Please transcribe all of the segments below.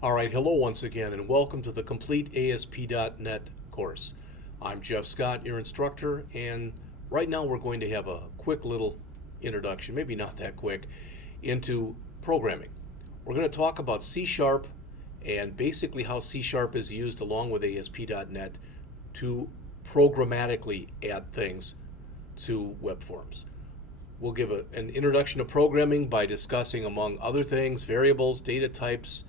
All right, hello once again, and welcome to the Complete ASP.NET course. I'm Jeff Scott, your instructor, and right now we're going to have a quick little introduction, maybe not that quick, into programming. We're going to talk about C Sharp and basically how C Sharp is used along with ASP.NET to programmatically add things to web forms. We'll give an introduction to programming by discussing, among other things, variables, data types,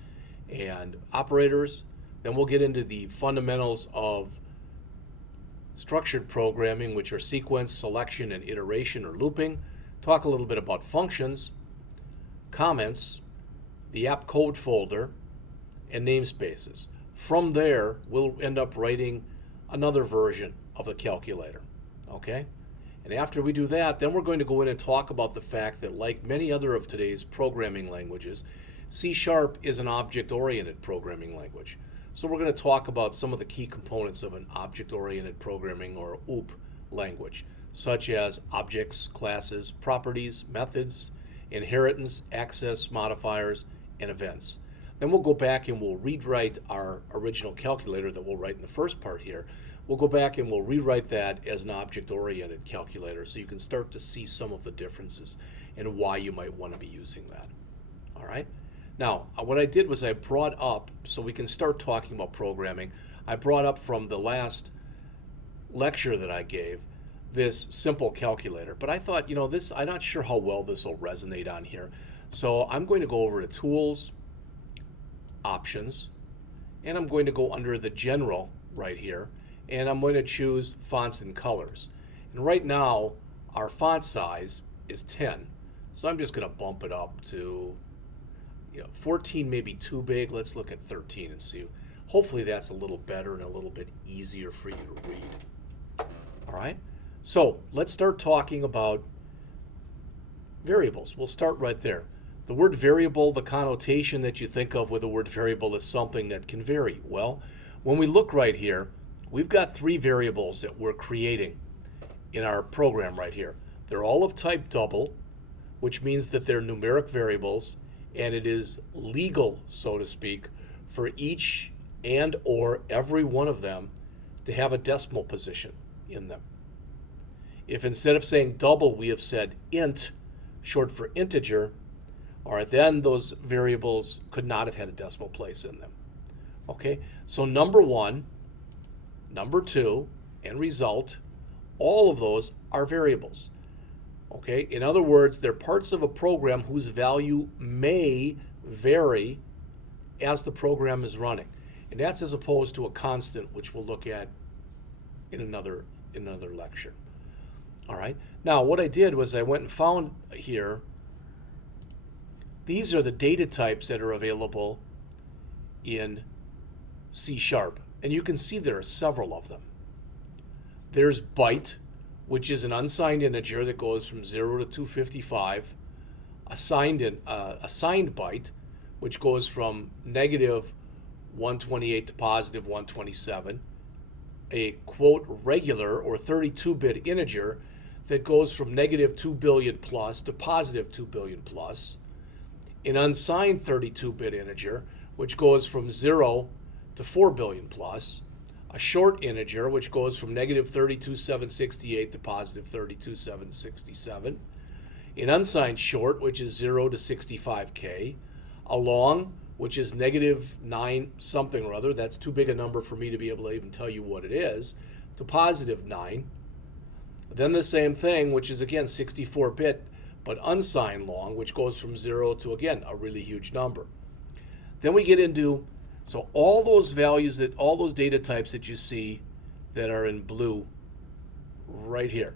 and operators. Then we'll get into the fundamentals of structured programming, which are sequence, selection, and iteration or looping. Talk a little bit about functions, comments, the app code folder, and namespaces. From there, we'll end up writing another version of the calculator. Okay? And after we do that, then we're going to go in and talk about the fact that, like many other of today's programming languages, C Sharp is an object-oriented programming language. So we're going to talk about some of the key components of an object-oriented programming, or OOP, language, such as objects, classes, properties, methods, inheritance, access, modifiers, and events. Then we'll go back and we'll rewrite our original calculator that we'll write in the first part here. We'll go back and we'll rewrite that as an object-oriented calculator so you can start to see some of the differences and why you might want to be using that. All right? Now, what I did was I brought up, so we can start talking about programming, I brought up from the last lecture that I gave this simple calculator. But I thought, I'm not sure how well this will resonate on here. So I'm going to go over to Tools, Options, and I'm going to go under the General right here, and I'm going to choose Fonts and Colors. And right now, our font size is 10. So I'm just going to bump it up to 14 may be too big. Let's look at 13 and see. Hopefully that's a little better and a little bit easier for you to read. All right? So let's start talking about variables. We'll start right there. The word variable, the connotation that you think of with the word variable is something that can vary. Well, when we look right here, we've got three variables that we're creating in our program right here. They're all of type double, which means that they're numeric variables, and it is legal, so to speak, for each and or every one of them to have a decimal position in them. If instead of saying double, we have said int, short for integer, or then those variables could not have had a decimal place in them. Okay, so number one, number two, and result, all of those are variables. Okay, in other words, they're parts of a program whose value may vary as the program is running. And that's as opposed to a constant, which we'll look at in another lecture. All right, now what I did was I went and found here, these are the data types that are available in C Sharp. And you can see there are several of them. There's byte, which is an unsigned integer that goes from 0 to 255, a signed byte, which goes from negative 128 to positive 127, a quote regular or 32-bit integer that goes from negative 2 billion plus to positive 2 billion plus, an unsigned 32-bit integer, which goes from 0 to 4 billion plus, a short integer, which goes from negative 32,768 to positive 32,767, an unsigned short, which is 0 to 65K, a long, which is negative 9 something or other, that's too big a number for me to be able to even tell you what it is, to positive 9. Then the same thing, which is again 64-bit, but unsigned long, which goes from 0 to, again, a really huge number. Then we get into, so all those values, all those data types that you see that are in blue right here.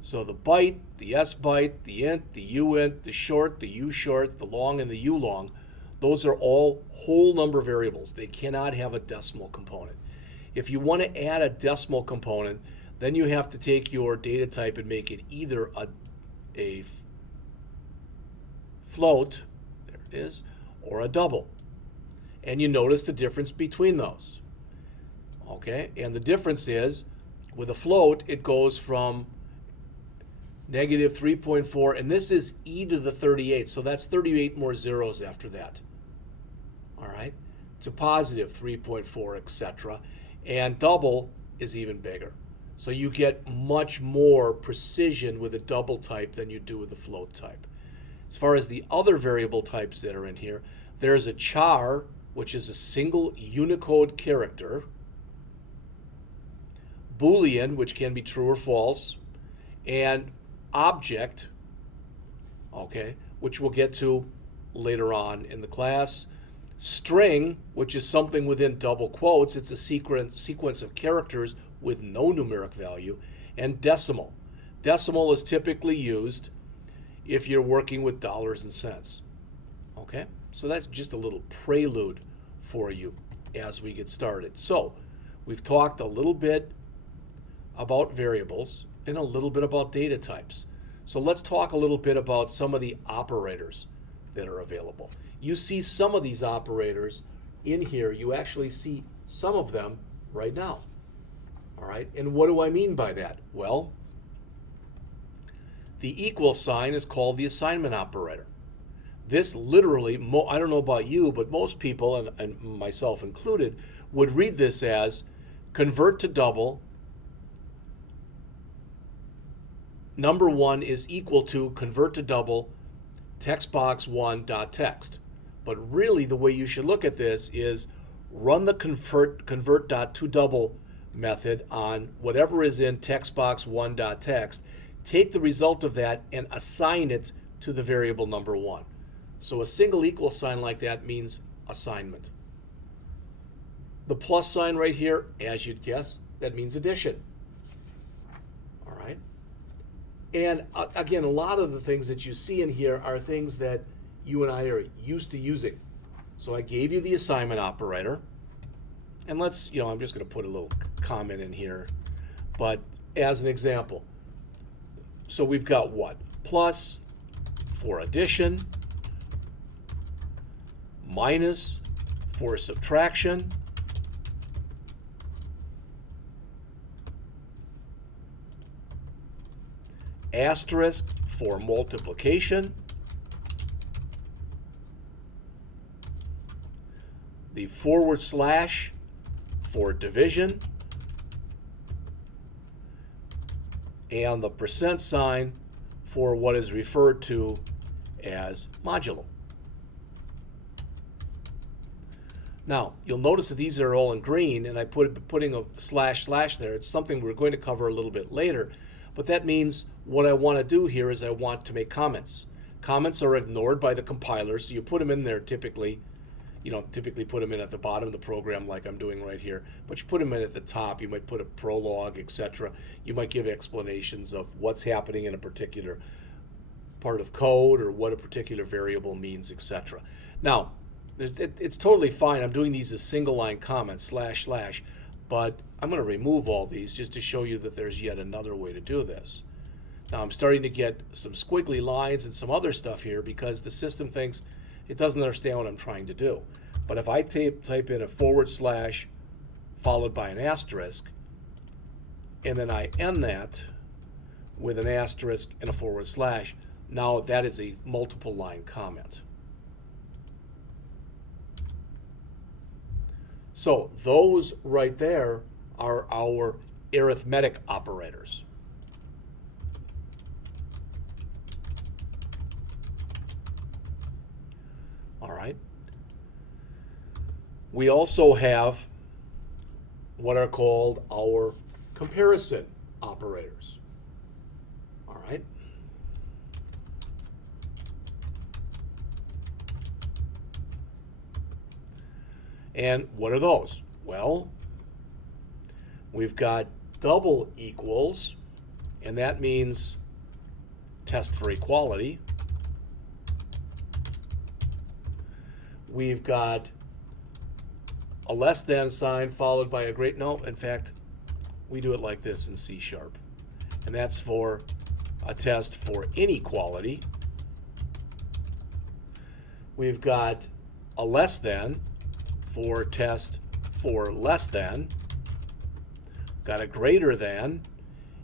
So the byte, the S byte, the int, the uint, the short, the U short, the long, and the U long, those are all whole number variables. They cannot have a decimal component. If you want to add a decimal component, then you have to take your data type and make it either a float, there it is, or a double. And you notice the difference between those. Okay, and the difference is, with a float, it goes from negative 3.4, and this is e to the 38, so that's 38 more zeros after that. All right, to positive 3.4, etc. And double is even bigger. So you get much more precision with a double type than you do with a float type. As far as the other variable types that are in here, there's a char, which is a single Unicode character, Boolean, which can be true or false, and object, okay, which we'll get to later on in the class. String, which is something within double quotes, it's a sequence of characters with no numeric value, and decimal. Decimal is typically used if you're working with dollars and cents. Okay, so that's just a little prelude for you as we get started. So we've talked a little bit about variables and a little bit about data types. So let's talk a little bit about some of the operators that are available. You see some of these operators in here. You actually see some of them right now. All right, and what do I mean by that? Well, the equal sign is called the assignment operator. This literally, I don't know about you, but most people, and myself included, would read this as convert to double, number 1 is equal to convert to double, text box 1.text. But really the way you should look at this is run the convert.toDouble method on whatever is in text box 1.text, take the result of that and assign it to the variable number 1. So a single equal sign like that means assignment. The plus sign right here, as you'd guess, that means addition. All right. And again, a lot of the things that you see in here are things that you and I are used to using. So I gave you the assignment operator. And let's, I'm just going to put a little comment in here. But as an example, so we've got what? Plus for addition, minus for subtraction, asterisk for multiplication, the / for division, and the % for what is referred to as modulo. Now, you'll notice that these are all in green, and I putting a / there. It's something we're going to cover a little bit later, but that means what I want to do here is I want to make comments. Comments are ignored by the compiler, so you put them in there typically. You don't typically put them in at the bottom of the program like I'm doing right here, but you put them in at the top. You might put a prologue, etc. You might give explanations of what's happening in a particular part of code or what a particular variable means, etc. Now, it's totally fine. I'm doing these as single line comments, //, but I'm going to remove all these just to show you that there's yet another way to do this. Now I'm starting to get some squiggly lines and some other stuff here because the system thinks it doesn't understand what I'm trying to do. But if I type in a / followed by an asterisk, and then I end that with an asterisk and a /, now that is a multiple line comment. So those right there are our arithmetic operators. All right. We also have what are called our comparison operators. All right. And what are those? Well, we've got double equals, and that means test for equality. We've got a less than sign followed by a great, no, in fact, we do it like this in C#. And that's for a test for inequality. We've got a less than for test for less than. Got a greater than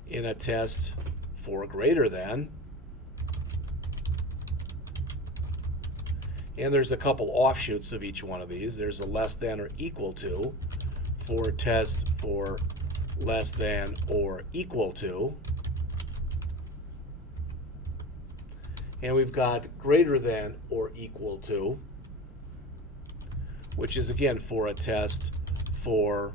in a test for greater than. And there's a couple offshoots of each one of these. There's a less than or equal to for test for less than or equal to. And we've got greater than or equal to, which is again for a test for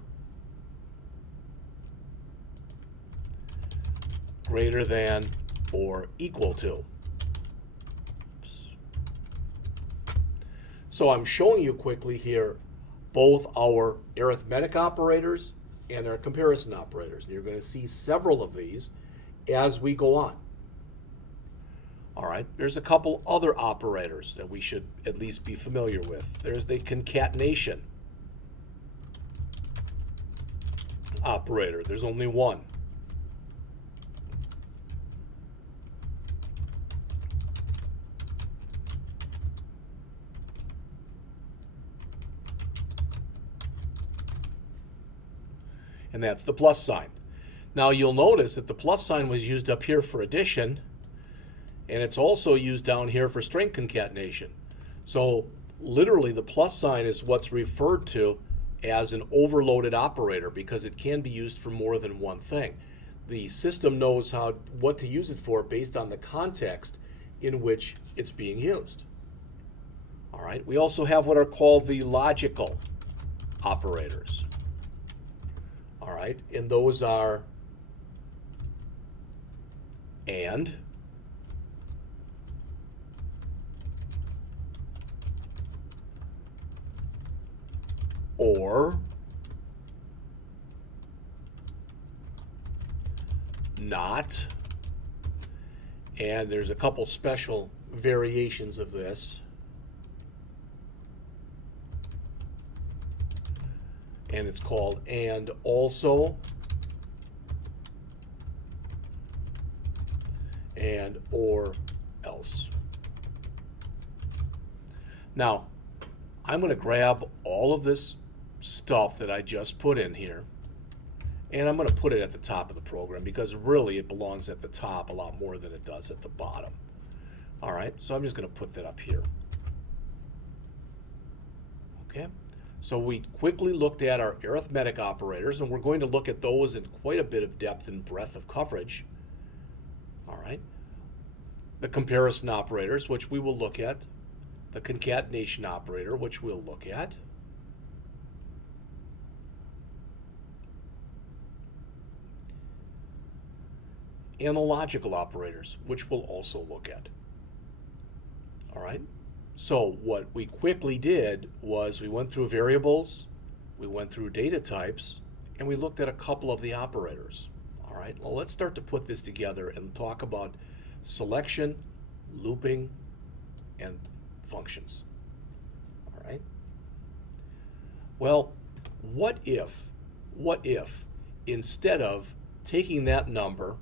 greater than or equal to. So I'm showing you quickly here both our arithmetic operators and our comparison operators. And you're going to see several of these as we go on. All right, there's a couple other operators that we should at least be familiar with. There's the concatenation operator. There's only one. And that's the plus sign. Now you'll notice that the plus sign was used up here for addition, and it's also used down here for string concatenation. So literally the plus sign is what's referred to as an overloaded operator because it can be used for more than one thing. The system knows what to use it for based on the context in which it's being used. All right, we also have what are called the logical operators. All right, and those are and, or, not, and there's a couple special variations of this. And it's called and also, and or else. Now, I'm going to grab all of this stuff that I just put in here, and I'm going to put it at the top of the program because really it belongs at the top a lot more than it does at the bottom. All right, so I'm just going to put that up here. Okay, so we quickly looked at our arithmetic operators, and we're going to look at those in quite a bit of depth and breadth of coverage. All right, the comparison operators, which we will look at, the concatenation operator, which we'll look at, and the logical operators, which we'll also look at. All right, so what we quickly did was we went through variables, we went through data types, and we looked at a couple of the operators. All right, well, let's start to put this together and talk about selection, looping, and functions. All right, well, what if instead of taking that number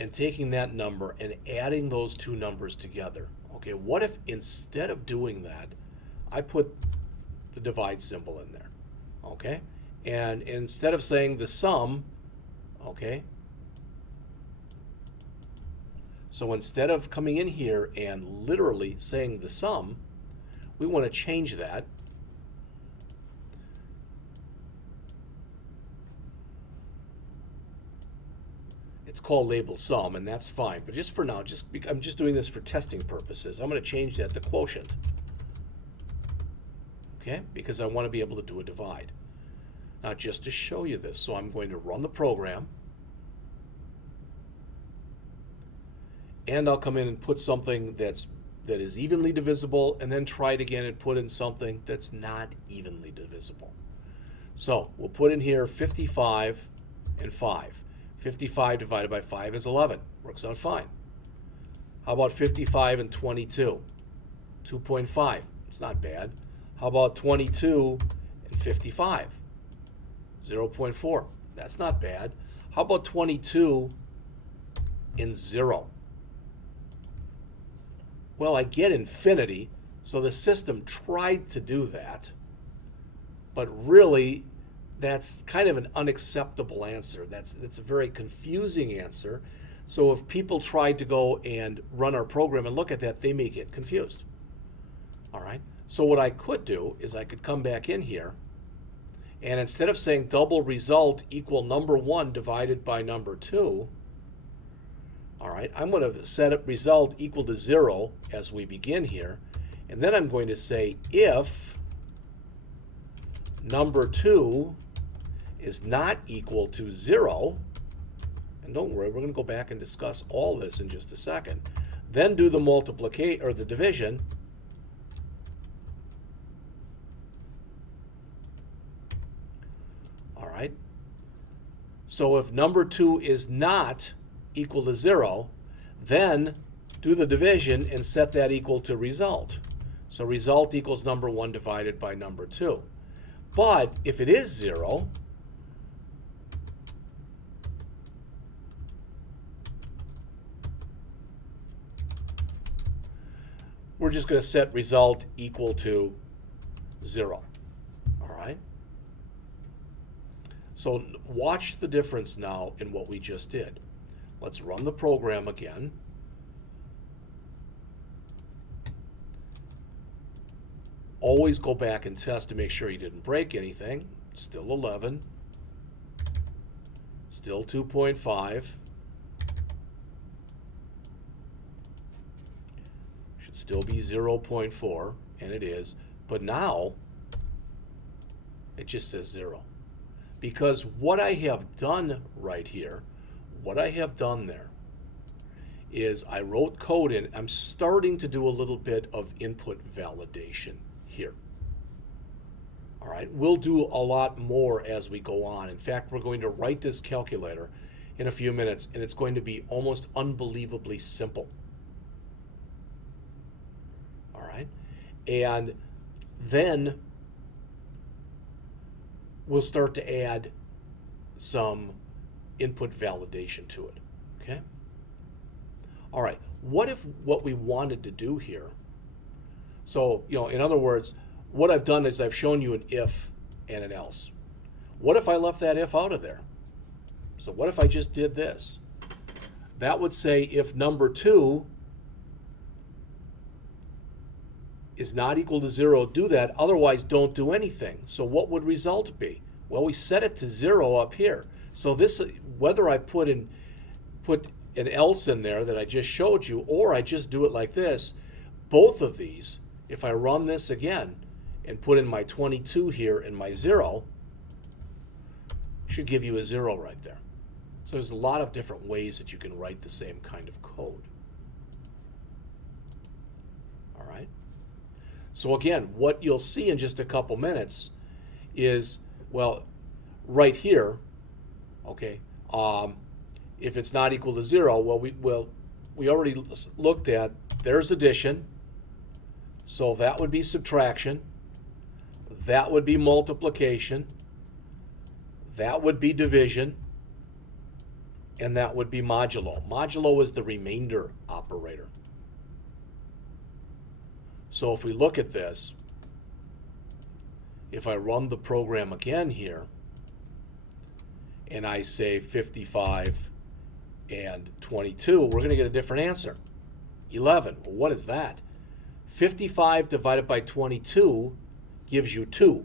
and adding those two numbers together, okay, what if instead of doing that, I put the divide symbol in there, okay? And instead of saying the sum, okay, so instead of coming in here and literally saying the sum, we want to change that. It's called label sum, and that's fine. But just for now, I'm just doing this for testing purposes. I'm going to change that to quotient. Okay? Because I want to be able to do a divide. Now, just to show you this, so I'm going to run the program. And I'll come in and put something that is evenly divisible, and then try it again and put in something that's not evenly divisible. So we'll put in here 55 and 5. 55 divided by 5 is 11. Works out fine. How about 55 and 22? 2.5. It's not bad. How about 22 and 55? 0.4. That's not bad. How about 22 and 0? Well, I get infinity, so the system tried to do that, but really that's kind of an unacceptable answer. That's a very confusing answer. So if people tried to go and run our program and look at that, they may get confused. All right. So what I could do is I could come back in here, and instead of saying double result equal number 1 divided by number 2, all right, I'm going to set up result equal to 0 as we begin here. And then I'm going to say if number 2 is not equal to 0, and don't worry, we're going to go back and discuss all this in just a second, then do the multiplication or the division. All right. So if number 2 is not equal to 0, then do the division and set that equal to result. So result equals number 1 divided by number 2. But if it is 0, we're just going to set result equal to 0. All right? So watch the difference now in what we just did. Let's run the program again. Always go back and test to make sure you didn't break anything. Still 11. Still 2.5. Should still be 0.4, and it is. But now, it just says 0. Because what I have done right here, what I have done there, is I wrote code in. I'm starting to do a little bit of input validation here. All right, we'll do a lot more as we go on. In fact, we're going to write this calculator in a few minutes, and it's going to be almost unbelievably simple. All right, and then we'll start to add some input validation to it, okay? All right, what if what we wanted to do here, so, in other words, what I've done is I've shown you an if and an else. What if I left that if out of there? So what if I just did this? That would say if number 2 is not equal to 0, do that, otherwise don't do anything. So what would result be? Well, we set it to 0 up here. So this, whether I put an else in there that I just showed you, or I just do it like this, both of these, if I run this again and put in my 22 here and my 0, should give you a 0 right there. So there's a lot of different ways that you can write the same kind of code. All right. So again, what you'll see in just a couple minutes is, well, right here, okay, if it's not equal to 0, well, we already looked at, there's addition, so that would be subtraction, that would be multiplication, that would be division, and that would be modulo. Modulo is the remainder operator. So if we look at this, if I run the program again here, and I say 55 and 22, we're going to get a different answer. 11. Well, what is that? 55 divided by 22 gives you 2.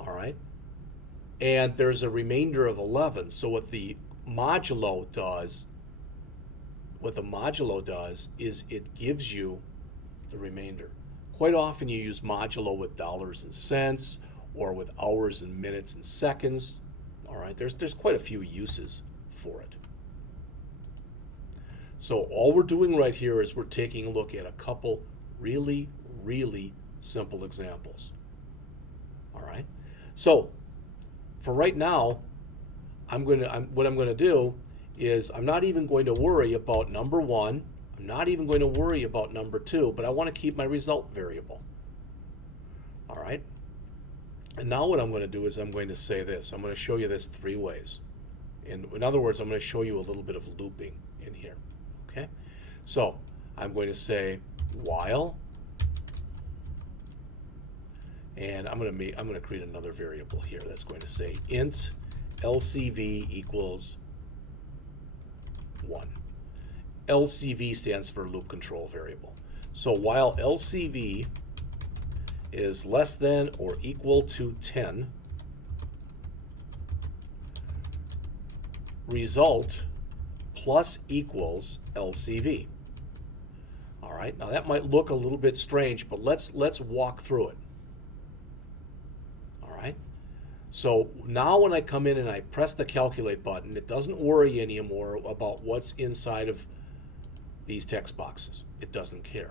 All right? And there's a remainder of 11. So what the modulo does is it gives you the remainder. Quite often you use modulo with dollars and cents or with hours and minutes and seconds. All right, there's quite a few uses for it. So all we're doing right here is we're taking a look at a couple really, really simple examples. All right, so for right now, what I'm going to do is I'm not even going to worry about number 1. I'm not even going to worry about number 2, but I want to keep my result variable. All right. And now what I'm going to do is I'm going to say this. I'm going to show you this 3 ways. And in other words, I'm going to show you a little bit of looping in here. Okay? So I'm going to say while, and I'm going to create another variable here that's going to say int LCV equals 1. LCV stands for loop control variable. So while LCV is less than or equal to 10, result plus equals LCV. All right, now that might look a little bit strange, but let's walk through it. All right, so now when I come in and I press the calculate button, it doesn't worry anymore about what's inside of these text boxes. It doesn't care.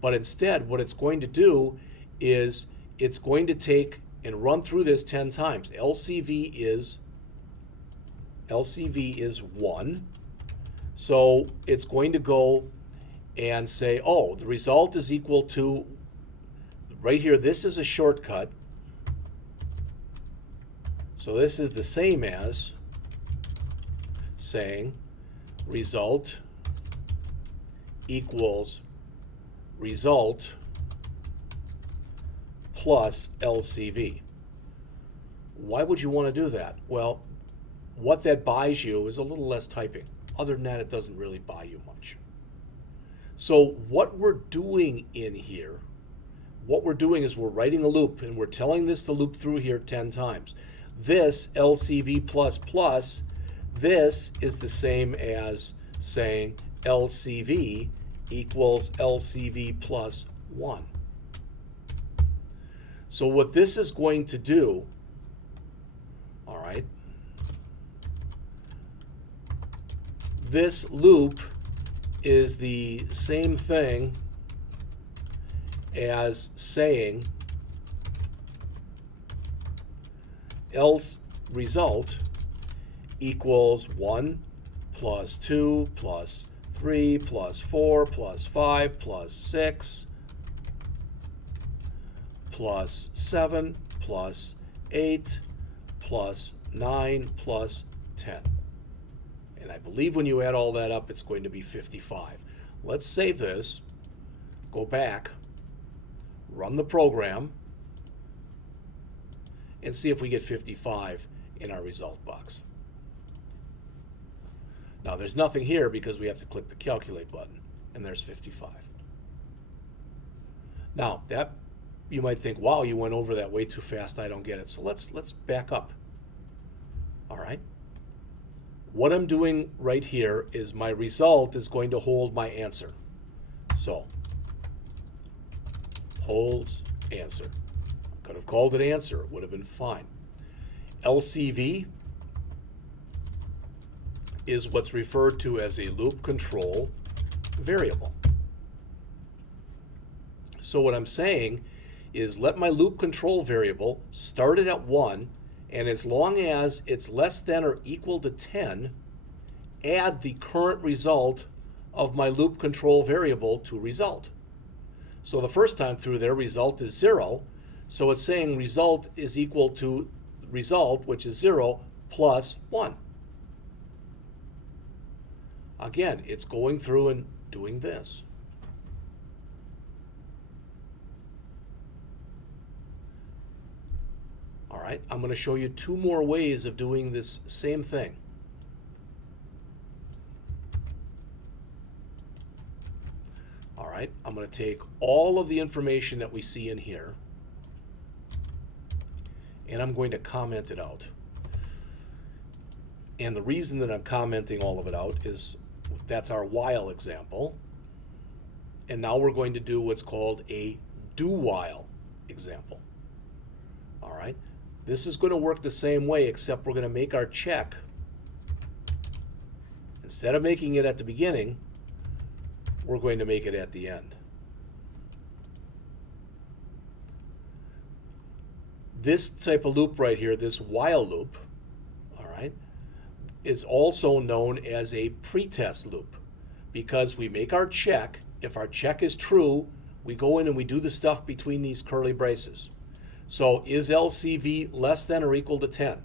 But instead, what it's going to do is it's going to take and run through this 10 times. LCV is 1. So it's going to go and say, oh, the result is equal to, right here, this is a shortcut. So this is the same as saying result equals result plus LCV. Why would you want to do that? Well, what that buys you is a little less typing. Other than that, it doesn't really buy you much. So what we're doing in here, what we're doing is we're writing a loop, and we're telling this to loop through here 10 times. This LCV plus plus, this is the same as saying LCV equals LCV plus 1. So what this is going to do, all right, this loop is the same thing as saying else result equals 1 plus 2 plus 3 plus 4 plus 5 plus 6 plus 7 plus 8 plus 9 plus 10. And I believe when you add all that up, it's going to be 55. Let's save this, go back, run the program, and see if we get 55 in our result box. Now there's nothing here because we have to click the calculate button, and there's 55. Now that, you might think, wow, you went over that way too fast, I don't get it. So let's back up. All right. What I'm doing right here is my result is going to hold my answer. So, holds answer. Could have called it answer, it would have been fine. LCV is what's referred to as a loop control variable. So what I'm saying is let my loop control variable start it at 1, and as long as it's less than or equal to 10, add the current result of my loop control variable to result. So the first time through there, result is 0. So it's saying result is equal to result, which is 0, plus 1. Again, it's going through and doing this. All right, I'm going to show you 2 more ways of doing this same thing. All right, I'm going to take all of the information that we see in here, and I'm going to comment it out. And the reason that I'm commenting all of it out is that's our while example. And now we're going to do what's called a do while example. All right. This is going to work the same way, except we're going to make our check. Instead of making it at the beginning, we're going to make it at the end. This type of loop right here, this while loop, all right, is also known as a pretest loop, because we make our check. If our check is true, we go in and we do the stuff between these curly braces. So is LCV less than or equal to 10?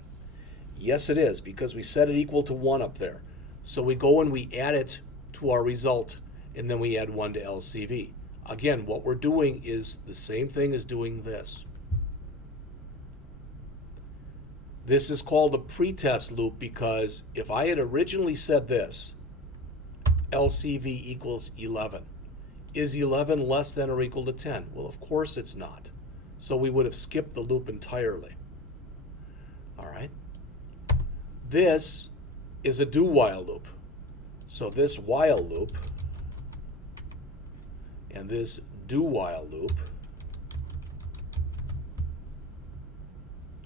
Yes, it is, because we set it equal to 1 up there. So we go and we add it to our result, and then we add 1 to LCV. Again, what we're doing is the same thing as doing this. This is called a pretest loop because if I had originally said this, LCV equals 11. Is 11 less than or equal to 10? Well, of course it's not. So we would have skipped the loop entirely. All right. This is a do while loop. So this while loop and this do while loop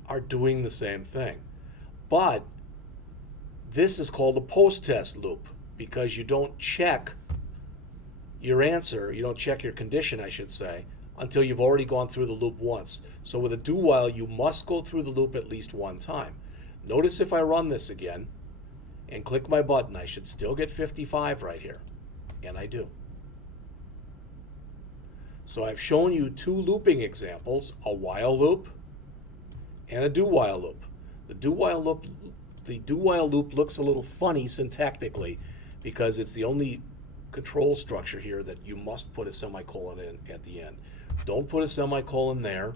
are doing the same thing. But this is called a post-test loop because you don't check your answer, you don't check your condition, I should say, until you've already gone through the loop once. So with a do while, you must go through the loop at least one time. Notice if I run this again and click my button, I should still get 55 right here, and I do. So I've shown you two looping examples, a while loop and a do while loop. The do while loop looks a little funny syntactically because it's the only control structure here that you must put a semicolon in at the end. Don't put a semicolon there.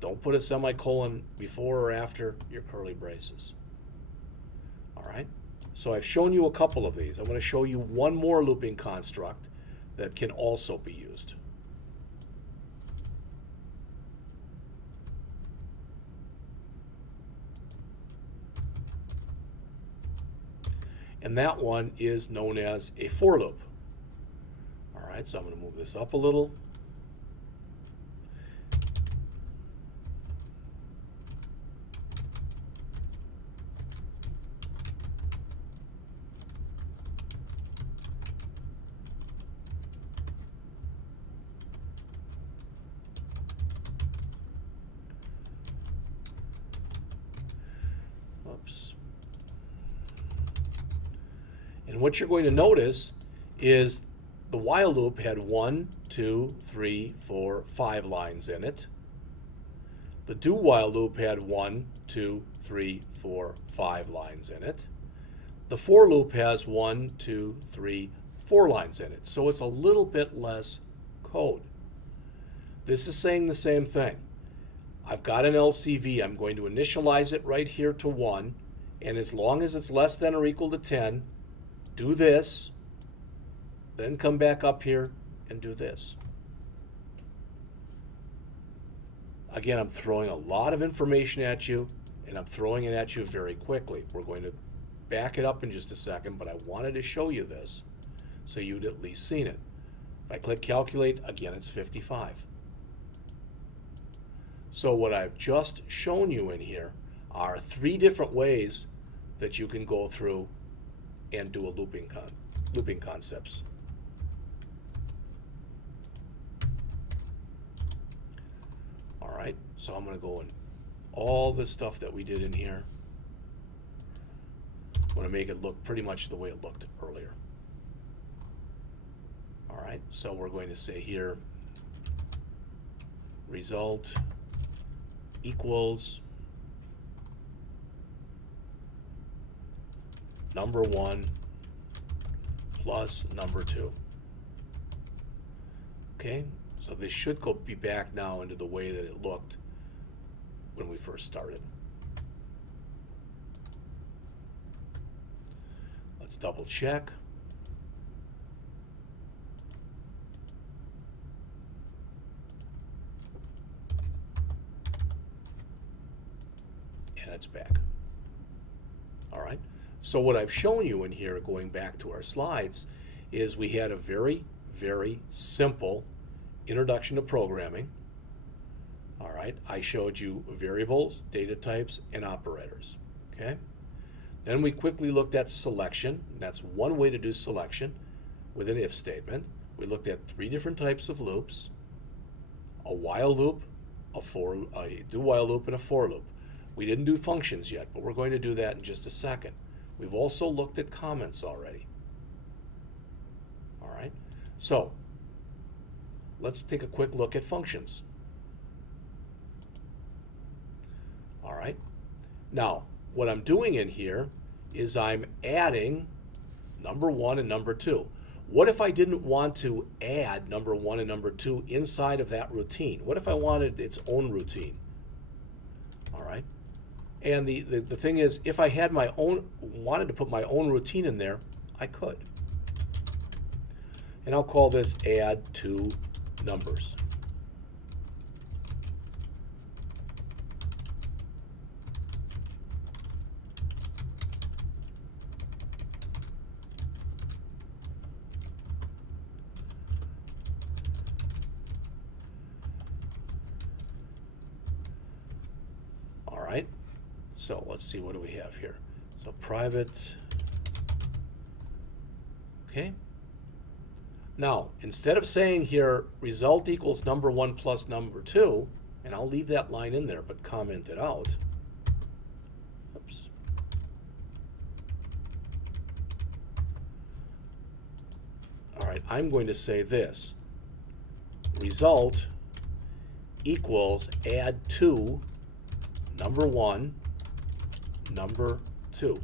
Don't put a semicolon before or after your curly braces. All right? So I've shown you a couple of these. I'm going to show you one more looping construct that can also be used. And that one is known as a for loop. All right, so I'm going to move this up a little. Oops. And what you're going to notice is the while loop had 1, 2, 3, 4, 5 lines in it. The do while loop had 1, 2, 3, 4, 5 lines in it. The for loop has 1, 2, 3, 4 lines in it. So it's a little bit less code. This is saying the same thing. I've got an LCV. I'm going to initialize it right here to 1. And as long as it's less than or equal to 10, do this, then come back up here and do this. Again, I'm throwing a lot of information at you, and I'm throwing it at you very quickly. We're going to back it up in just a second, but I wanted to show you this so you'd at least seen it. If I click calculate, again, it's 55. So what I've just shown you in here are 3 different ways that you can go through and do a looping concepts. All right, so I'm going to go in all this stuff that we did in here. I'm going to make it look pretty much the way it looked earlier. All right, so we're going to say here, result equals number 1 plus number 2. Okay, so this should be back now into the way that it looked when we first started. Let's double check. And it's back. All right. So what I've shown you in here, going back to our slides, is we had a very, very simple introduction to programming. All right, I showed you variables, data types, and operators. Okay. Then we quickly looked at selection. That's one way to do selection with an if statement. We looked at 3 different types of loops: a while loop, a do while loop, and a for loop. We didn't do functions yet, but we're going to do that in just a second. We've also looked at comments already. All right, so let's take a quick look at functions. All right, now what I'm doing in here is I'm adding number 1 and number 2. What if I didn't want to add number 1 and number 2 inside of that routine? What if I wanted its own routine? All right. And the thing is, if I had wanted to put my own routine in there, I could. And I'll call this add 2 numbers. So let's see, what do we have here? So private, okay. Now, instead of saying here result equals number 1 plus number 2, and I'll leave that line in there but comment it out. Oops. All right, I'm going to say this. Result equals add 2, number 1, number 2.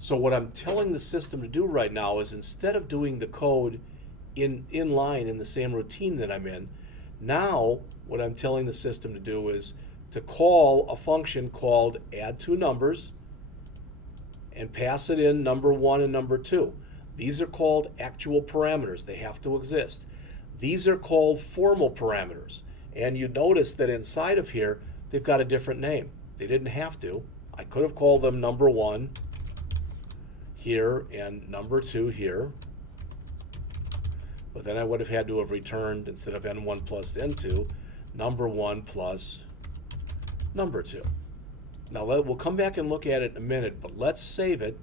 So what I'm telling the system to do right now is, instead of doing the code in line in the same routine that I'm in, now what I'm telling the system to do is to call a function called add 2 numbers and pass it in number 1 and number 2. These are called actual parameters. They have to exist. These are called formal parameters. And you notice that inside of here, they've got a different name. They didn't have to. I could have called them number 1 here and number 2 here. But then I would have had to have returned, instead of n1 plus n2, number 1 plus number 2. Now we'll come back and look at it in a minute, but let's save it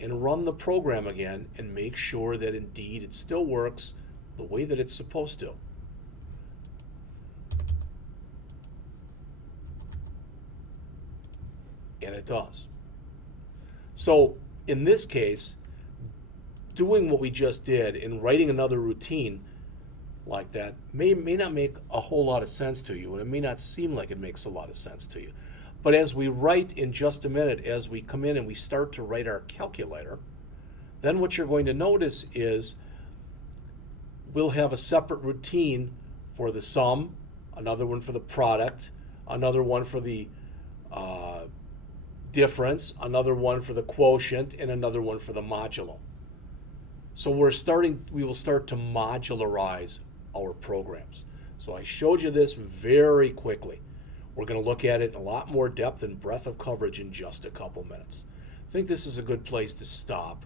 and run the program again and make sure that indeed it still works the way that it's supposed to. And it does. So in this case, doing what we just did and writing another routine like that may not make a whole lot of sense to you, and it may not seem like it makes a lot of sense to you. But as we write in just a minute, as we come in and we start to write our calculator, then what you're going to notice is we'll have a separate routine for the sum, another one for the product, another one for the difference, another one for the quotient, and another one for the modulo. So we will start to modularize our programs. So I showed you this very quickly. We're going to look at it in a lot more depth and breadth of coverage in just a couple minutes. I think this is a good place to stop.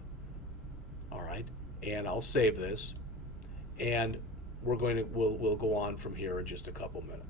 All right, and I'll save this, and we'll go on from here in just a couple minutes.